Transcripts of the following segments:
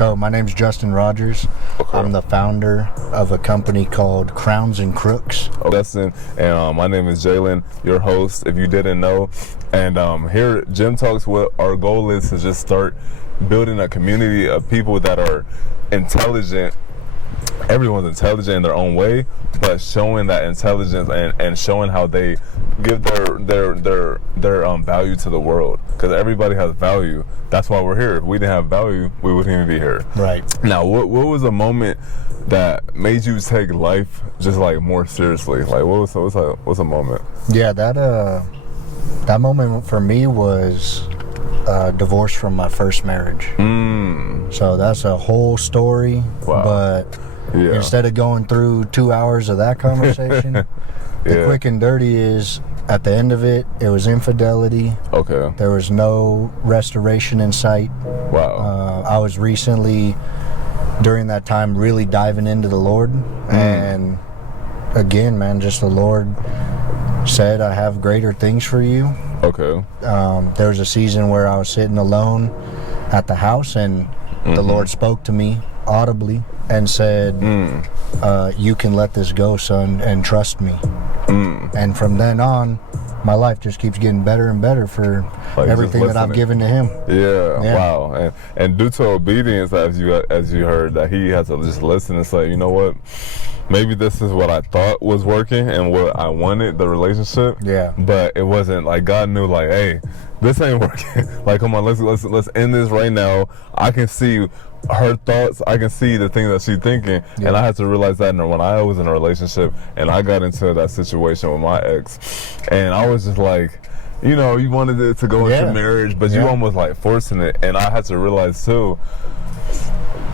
So my name's Justin Rogers. Okay. I'm the founder of a company called Crowns and Crooks. Justin, and my name is Jalen, your host, if you didn't know. And here at Gym Talks, what our goal is to just start building a community of people that are intelligent. Everyone's intelligent in their own way, but showing that intelligence and showing how they give their value to the world, because everybody has value. That's why we're here. If we didn't have value, we wouldn't even be here. Right. Now, what was a moment that made you take life just like more seriously? Like, what's a moment? Yeah, that moment for me was divorce from my first marriage. So that's a whole story. Wow. But instead of going through 2 hours of that conversation, the quick and dirty is, at the end of it, it was infidelity. Okay. There was no restoration in sight. Wow. I was recently, during that time, really diving into the Lord. And again, man, just the Lord said, I have greater things for you. Okay. There was a season where I was sitting alone at the house, and the Lord spoke to me audibly and said, you can let this go, son, and trust me. And from then on, my life just keeps getting better and better for everything that I've given to him. Yeah. Wow. And due to obedience, as you heard, that he had to just listen and say, you know what, maybe this is what I thought was working and what I wanted, the relationship. Yeah. But it wasn't. Like, God knew, like, hey, this ain't working. Like, come on, let's end this right now. I can see her thoughts. I can see the things that she's thinking. Yeah. And I had to realize that when I was in a relationship and I got into that situation with my ex, and I was just like, you know, you wanted it to go into marriage, but you almost like forcing it. And I had to realize too,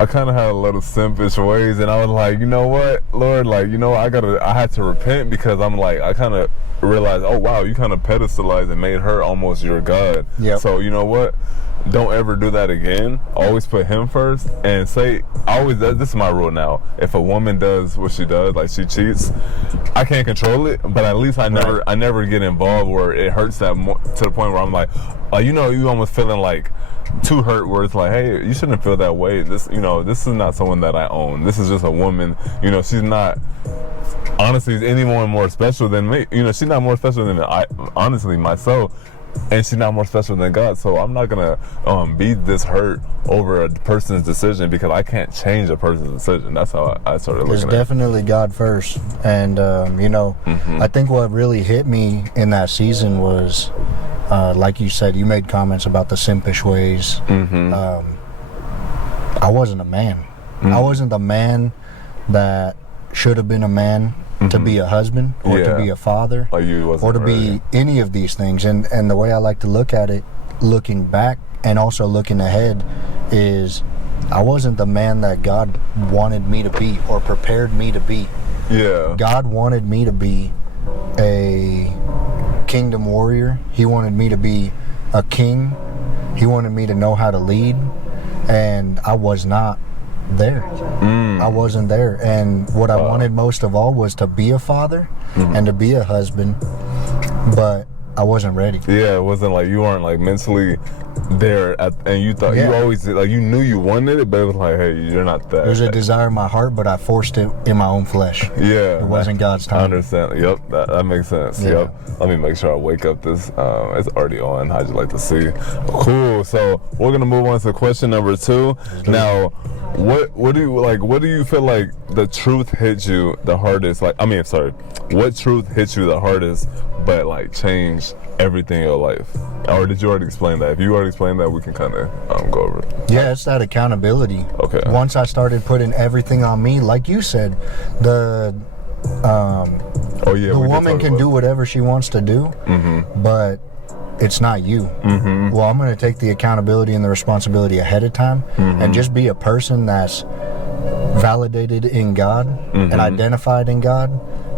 I kind of had a little simpish ways, and I was like, you know what, Lord, like, you know, I had to repent, because I'm like, I kind of realized, oh wow, you kind of pedestalized and made her almost your God. Yeah. So you know what? Don't ever do that again. Always put him first, and say, this is my rule now. If a woman does what she does, like she cheats, I can't control it, but at least I never get involved where it hurts that to the point where I'm like, you know, you almost feeling like too hurt, where it's like, hey, you shouldn't feel that way. This is not someone that I own. This is just a woman. You know, she's not, honestly, anyone more special than me. You know, she's not more special than honestly, myself. And she's not more special than God. So I'm not gonna be this hurt over a person's decision, because I can't change a person's decision. That's how I started looking at it. It's definitely God first. And you know, I think what really hit me in that season was, like you said, you made comments about the simpish ways. I wasn't a man. I wasn't the man that should have been a man to be a husband, or to be a father, or to be any of these things. And the way I like to look at it, looking back and also looking ahead, is I wasn't the man that God wanted me to be or prepared me to be. Yeah. God wanted me to be a kingdom warrior. He wanted me to be a king. He wanted me to know how to lead, and I was not there. I wasn't there. And what I wanted most of all was to be a father and to be a husband, but I wasn't ready. Yeah, it wasn't like, you weren't like mentally there and you thought, you always, like, you knew you wanted it, but it was like, hey, you're not that. There's a desire in my heart, but I forced it in my own flesh. Yeah. It wasn't God's time. I understand. Yep, that makes sense. Yeah. Yep. Let me make sure I wake up this. It's already on. How'd you like to see? Cool. So we're gonna move on to question number 2. Now, what do you feel like the truth hit you the hardest? What truth hit you the hardest, but like changed everything in your life? Or did you already explain that? If you already explained that, we can kind of go over it. Yeah, it's that accountability. Okay. Once I started putting everything on me, like you said, the woman can do whatever she wants to do, but it's not you. Well, I'm going to take the accountability and the responsibility ahead of time, and just be a person that's validated in God and identified in God,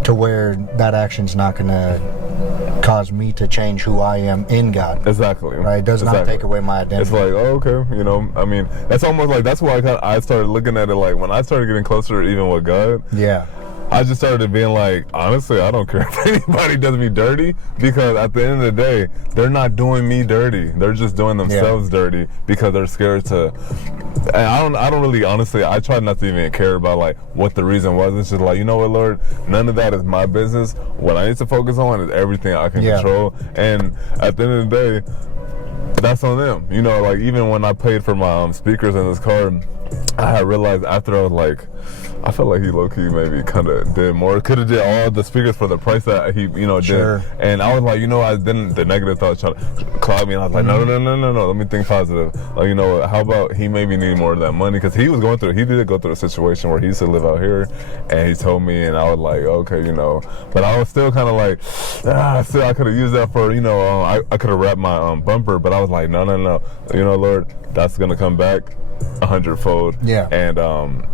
to where that action's not going to cause me to change who I am in God. Exactly. Right? It does not take away my identity. It's like, oh, okay, you know, I mean, that's almost like, that's why I started looking at it, like, when I started getting closer even with God. Yeah. I just started being like, honestly, I don't care if anybody does me dirty, because at the end of the day, they're not doing me dirty. They're just doing themselves dirty because they're scared to. And I don't really, honestly, I try not to even care about like what the reason was. It's just like, you know what, Lord, none of that is my business. What I need to focus on is everything I can control. And at the end of the day, that's on them. You know, like even when I paid for my speakers in this car, I had realized after I was like, I felt like he low-key maybe kind of did more. Could have did all the speakers for the price that he, you know, did. And I was like, you know, then the negative thoughts tried to cloud me, and I was like, no. Let me think positive. Like, you know, how about he maybe need more of that money? Because he was going through, he did go through a situation where he used to live out here, and he told me, and I was like, okay, you know. But I was still kind of like, still I could have used that for, you know, I could have wrapped my bumper, but I was like, no. You know, Lord, that's gonna come back 100-fold. Yeah. And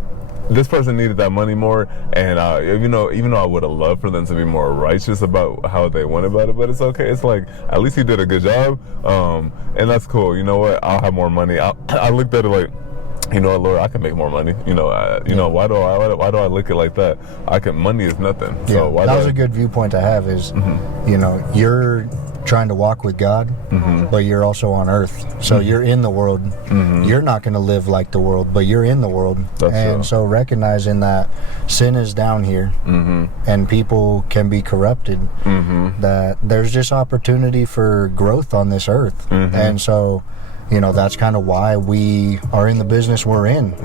this person needed that money more, and you know, even though I would have loved for them to be more righteous about how they went about it, but it's okay. It's like, at least he did a good job, and that's cool. You know what? I'll have more money. I looked at it like, you know what, Lord, I can make more money. You know, know, why do I look at it like that? Money is nothing. So why that was a good viewpoint to have. Is you know, you're trying to walk with God, but you're also on earth. So you're in the world. You're not going to live like the world, but you're in the world. And so recognizing that sin is down here and people can be corrupted, that there's just opportunity for growth on this earth. And so, you know, that's kind of why we are in the business we're in.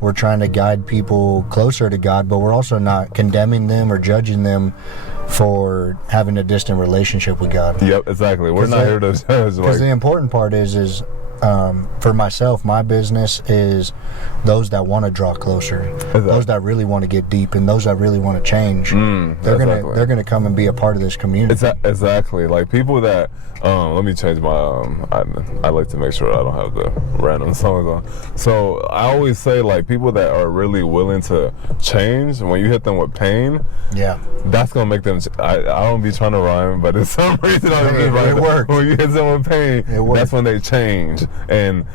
We're trying to guide people closer to God, but we're also not condemning them or judging them for having a distant relationship with God. Exactly. We're not here to judge. Because the important part is for myself, my business is those that want to draw closer, those that really want to get deep, and those that really want to change. They're gonna come and be a part of this community. Exactly. Like people that let me change my I like to make sure I don't have the random songs on. So I always say, like, people that are really willing to change, when you hit them with pain, that's gonna make them. I don't be trying to rhyme, but it's some reason it works. When you hit them with pain, that's when they change. And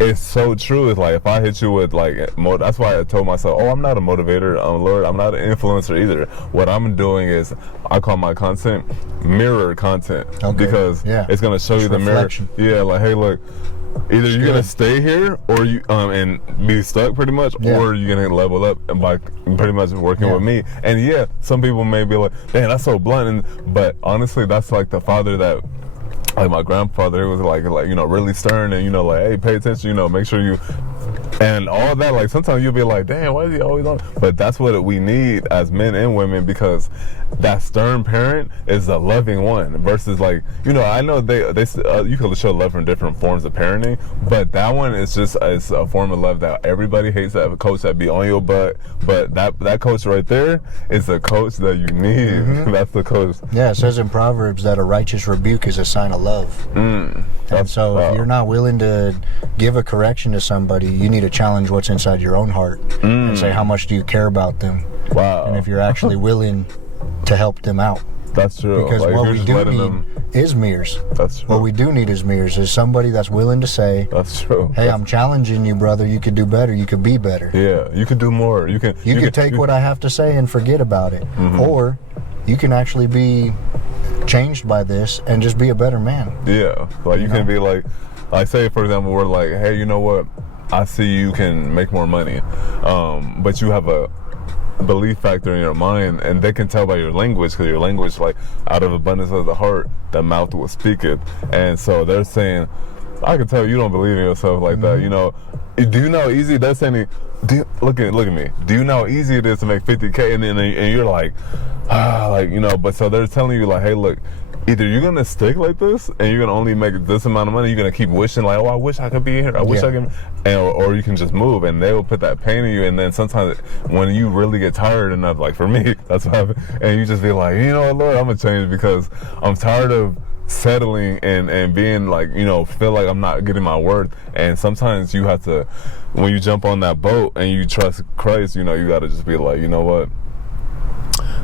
it's so true. It's like, if I hit you with like, that's why I told myself, I'm not a motivator, Lord, I'm not an influencer either. What I'm doing is, I call my content mirror content, because it's gonna show you the reflection. Mirror. Like, hey, look, either you're gonna stay here, or you and be stuck pretty much, or you're gonna level up and by pretty much working with me. And some people may be like, "Damn, that's so blunt," but honestly, that's like the father that. Like my grandfather, he was like you know, really stern, and you know, like, hey, pay attention, you know, make sure you, and all that. Like sometimes you'll be like, damn, why is he always on? But that's what we need as men and women, because that stern parent is a loving one versus, like, you know, I know they you could show love from different forms of parenting, but that one is just it's a form of love that everybody hates. To have a coach that be on your butt, but that coach right there is a coach that you need. That's the coach. It says in Proverbs that a righteous rebuke is a sign of love. And so if you're not willing to give a correction to somebody, you need to challenge what's inside your own heart and say, how much do you care about them? And if you're actually willing to help them out. That's true. Because like, what we do need is mirrors. That's true. What we do need is mirrors. Is somebody that's willing to say, that's true. Hey, I'm challenging you, brother. You could do better. You could be better. You could do more. You can take what I have to say and forget about it. Or you can actually be changed by this and just be a better man. Like you can be like say, for example, we're like, hey, you know what? I see you can make more money, but you have a belief factor in your mind, and they can tell by your language, because your language, like, out of abundance of the heart, the mouth will speak it. And so they're saying, I can tell you don't believe in yourself like that. You know, do you know how easy that's any? Look at me. Do you know how easy it is to make 50K? And you're like, like, you know. But so they're telling you, like, hey, look, either you're gonna stick like this and you're gonna only make this amount of money, you're gonna keep wishing, like, oh, I wish I could be here, I wish I can, or you can just move, and they will put that pain in you. And then sometimes when you really get tired enough, like for me, that's what happened, and you just be like, you know what, Lord, I'm gonna change, because I'm tired of settling and being like, you know, feel like I'm not getting my worth. And sometimes you have to, when you jump on that boat and you trust Christ, you know, you gotta just be like, you know what,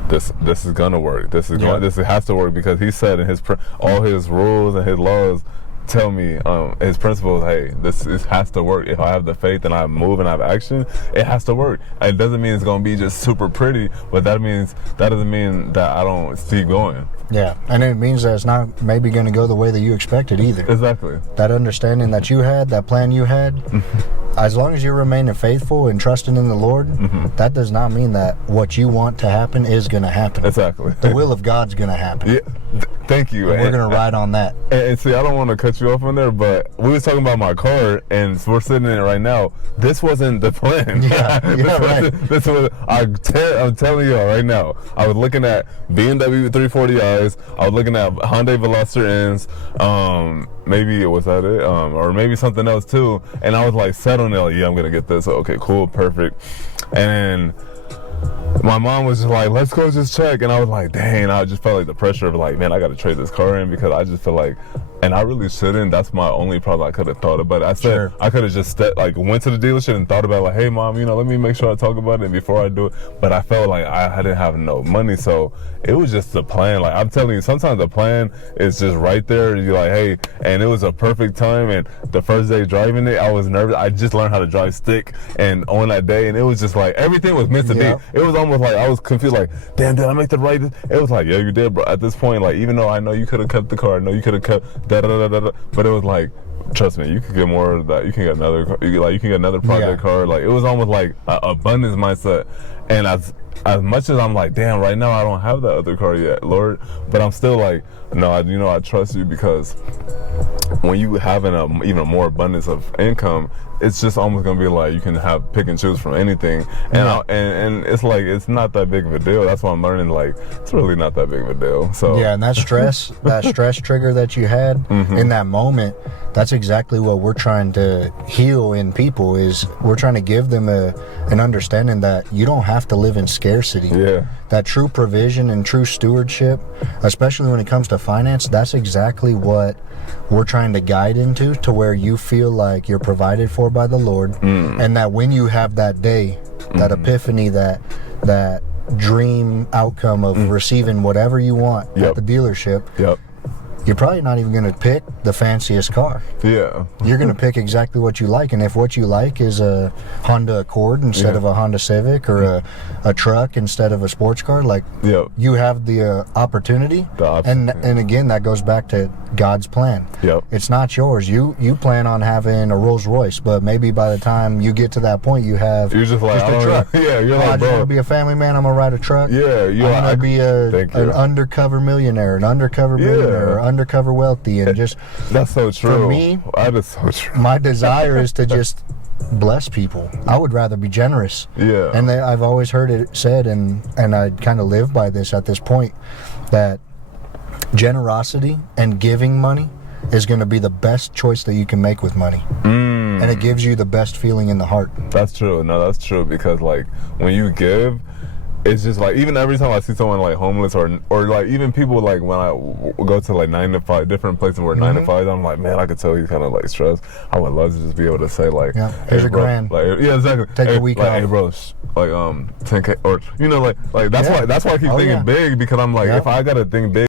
this is gonna work. This has to work, because he said in his all his rules and his laws tell me his principles. Hey, this has to work. If I have the faith and I move and I have action, it has to work. It doesn't mean it's gonna be just super pretty, but that doesn't mean that I don't keep going. Yeah, and it means that it's not maybe going to go the way that you expected either. Exactly. That understanding that you had, that plan you had, as long as you're remaining faithful and trusting in the Lord, that does not mean that what you want to happen is going to happen. Exactly. The will of God's going to happen. Yeah. Thank you. And we're going to ride on that. And see, I don't want to cut you off on there, but we was talking about my car, and we're sitting in it right now. This wasn't the plan. Yeah, right. This was. I'm telling you all right now. I was looking at BMW 340i's. I was looking at Hyundai Veloster N's. Maybe was that it? Or maybe something else too. And I was like set on it. Like, yeah, I'm gonna get this. Okay, cool, perfect. And my mom was just like, let's go just check. And I was like, dang, I just felt like the pressure of like, man, I got to trade this car in, because I just feel like, and I really shouldn't. That's my only problem I could have thought about. I said, I could have just went to the dealership and thought about like, hey mom, let me make sure I talk about it before I do it. But I felt like I didn't have no money. So it was just the plan. Like I'm telling you, sometimes the plan is just right there. You're like, hey, and it was a perfect time. And the first day driving it, I was nervous. I just learned how to drive stick and on that day. And it was just like, everything was meant to be. It was almost like I was confused, like, damn, did I make the right? It was like, yeah, you did, bro. At this point, like, even though I know you could have kept the car, I know you could have kept da-da-da-da-da, but it was like, trust me, you could get more of that. You can get another car. You can get another project car. Like, it was almost like an abundance mindset. And as much as I'm like, damn, right now I don't have that other car yet, Lord, but I'm still like, no, I trust you, because when you having even more abundance of income, it's just almost gonna be like you can pick and choose from anything, and it's like it's not that big of a deal. That's why I'm learning, like, it's really not that big of a deal. So yeah, and that stress trigger that you had in that moment, that's exactly what we're trying to heal in people. Is we're trying to give them an understanding that you don't have to live in scarcity. Yeah. That true provision and true stewardship, especially when it comes to finance, that's exactly what we're trying to guide into, to where you feel like you're provided for by the Lord, and that when you have that day, that epiphany, that dream outcome of receiving whatever you want at the dealership, you're probably not even going to pick the fanciest car. Yeah. You're going to pick exactly what you like. And if what you like is a Honda Accord instead of a Honda Civic, or a truck instead of a sports car, like, you have the opportunity. And again, that goes back to God's plan. It's not yours. You plan on having a Rolls Royce, but maybe by the time you get to that point, you're just like, a truck. You're like, I just want to be a family man. I'm going to ride a truck. I'm going to be an undercover millionaire, an undercover billionaire, undercover wealthy, and just that's so true. For me, that is so true. My desire is to just bless people. I would rather be generous. And I've always heard it said, and I kind of live by this at this point, that generosity and giving money is going to be the best choice that you can make with money. And it gives you the best feeling in the heart. That's true. No, that's true, because like when you give, it's just like, even every time I see someone like homeless, or like even people, like when I go to like 9 to 5 different places where 9 to 5, I'm like, man, I could tell he's kind of like stressed. I would love to just be able to say like, here's a grand. Like, exactly. Take a week off. Hey bro, like 10K, or like that's why I keep thinking big, because I'm like, if I gotta think big.